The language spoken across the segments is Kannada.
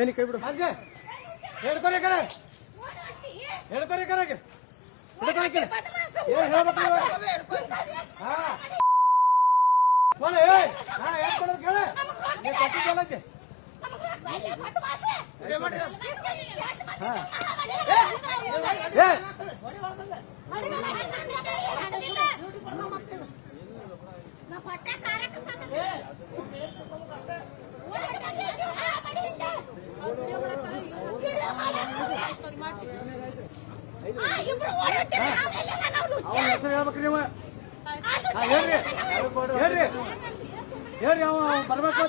ಏನು ಕೈ ಬಿಡು ಹೇಳ್ಕೊರೆ ಕರೆ ಹೇಳ್ಕೊರೆ ಕರೆ ಹೇಳ್ರಿ ಅವ ಬರ್ಬೇಕು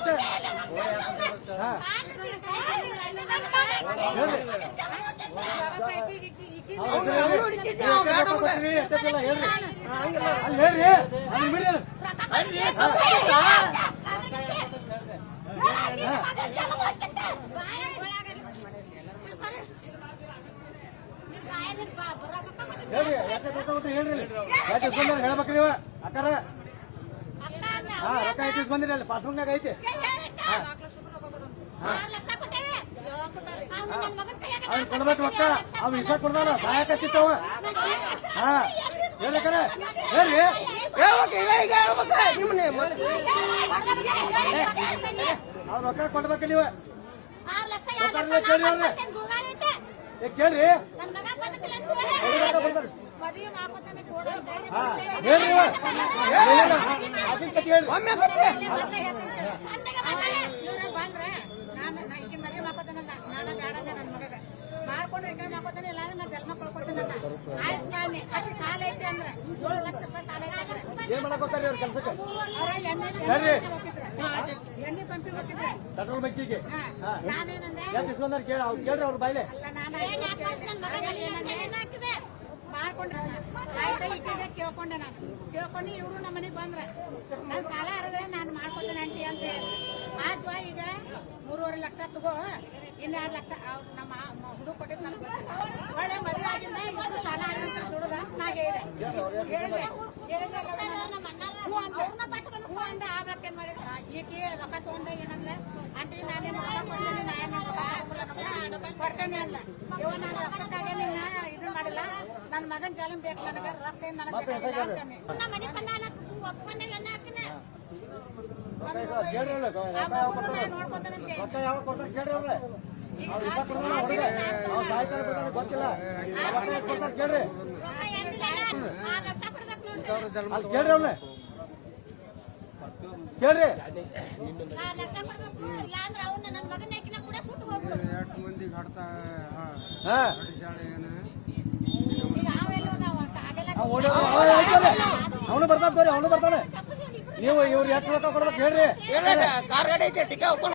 ಹೇಳ್ರಿ ಹೇಳ್ಬೇಕ್ರಿ ಇವ ಅಕ್ಕಾರ ರೊಕ್ಕ ಐತಿ ಬಂದಿರಿ ಅಲ್ಲಿ ಪಾಸ್ಬುಕ್ನಾಗ ಐತಿ ಅವ್ನು ಕೊಡ್ಬೇಕು ರೊಕ್ಕ ಅವ್ನು ಇಷ್ಟ ಕೊಡ್ದಾನ ಸಹಾಯಕತ್ತಿತ್ತವ ಹೇಳ್ಬೇಕಾರ ಹೇಳ್ರಿ ಅವ್ರು ರೊಕ್ಕ ಕೊಡ್ಬೇಕು ನೀವು ಕೇಳ್ರಿ ಮಾಡ್ಕೊಂಡ್ರೆ ಈ ಕಡೆ ಮಾಡ್ಕೊತಾನೆ ಇಲ್ಲ ಅಂದ್ರೆ ನಾ ಜನ್ಮ ಕೊಡ್ಕೊತೀನಲ್ಲ ಆಯ್ತು ಕಾಣಿ ಅತಿ ಸಾಲ ಐತಿ ಅಂದ್ರೆ 7 ಲಕ್ಷ ರೂಪಾಯಿ ಸಾಲ ಐತಿ ಏನ್ ಮಾಡಕ್ ಹೋಗ್ತಾರಿ ಅವ್ರ ಕೆಲ್ಸಕ್ಕೆ ಎಣ್ಣೆ ಪಂಪಿಗೆ ಹೋಗ್ತಿದ್ರೆ ಪೆಟ್ರೋಲ್ ಬಂಕಿಗೆ ನಾನೇನಂದೆ ಕೇಳ್ರಿ ಅವ್ರ ಬಾಯ್ಲೆ ಮಾಡ್ಕೊಂಡ್ರೆ ಆಯ್ತು ಈಕೆಗೆ ಕೇಳ್ಕೊಂಡೆ ನಾನು ಕೇಳ್ಕೊಂಡು ಇವರು ನಮ್ಮ ಮನೆಗೆ ಬಂದ್ರೆ ನಾನು ಸಾಲ ಹರಿದ್ರೆ ನಾನು ಮಾಡ್ಕೊತೇನೆ ಆಂಟಿ ಅಂತ ಹೇಳಿ ಆಯ್ತು ಈಗ 3.5 ಲಕ್ಷ ತಗೋ ಇನ್ನು 2 ಲಕ್ಷ ನಮ್ಮ ಹುಡುಗ ಕೊಟ್ಟಿದ್ದು ನನಗೆ ಗೊತ್ತಿಲ್ಲ ಒಳ್ಳೆ ಮದುವೆ ಆಗಿಂದ ಇಷ್ಟು ಸಾಲ ಆಗಿಂತ ದುಡ್ದ ನಾ ಹೇಳಿದೆ ಹೂ ಅಂದ ಆಗ್ಲಕ್ಕ ಏನ್ ಮಾಡಿದ ಈಕೆ ರೊಕ್ಕ ತಗೊಂಡ ಏನಂದ್ರೆ ಆಂಟಿ ನಾನೇನು ಕೊಡ್ತೇನೆ ಅಂದ ಇವ ನಾನು ರೊಕ್ಕಕ್ಕಾಗೆ ನಿನ್ನ ಇದು ಮಾಡಿಲ್ಲ ನನ್ನ ಮಗನ್ ಜಲಂ ಬೇಕು ನನಗೆ ರೊಕ್ಕ ಏನ್ ನನಗೆ ಗೊತ್ತಿಲ್ಲ ಕೇಳ್ರಿ ಕೇಳ್ರಿ ಅವ್ರೆ ಕೇಳ್ರಿ ಅವನು ಬರ್ತಾನೆ ನೀವು ಇವ್ರು ಎಷ್ಟು ರೊಕ್ಕ ಕೊಡ್ಬೇಕು ಹೇಳ್ರಿ.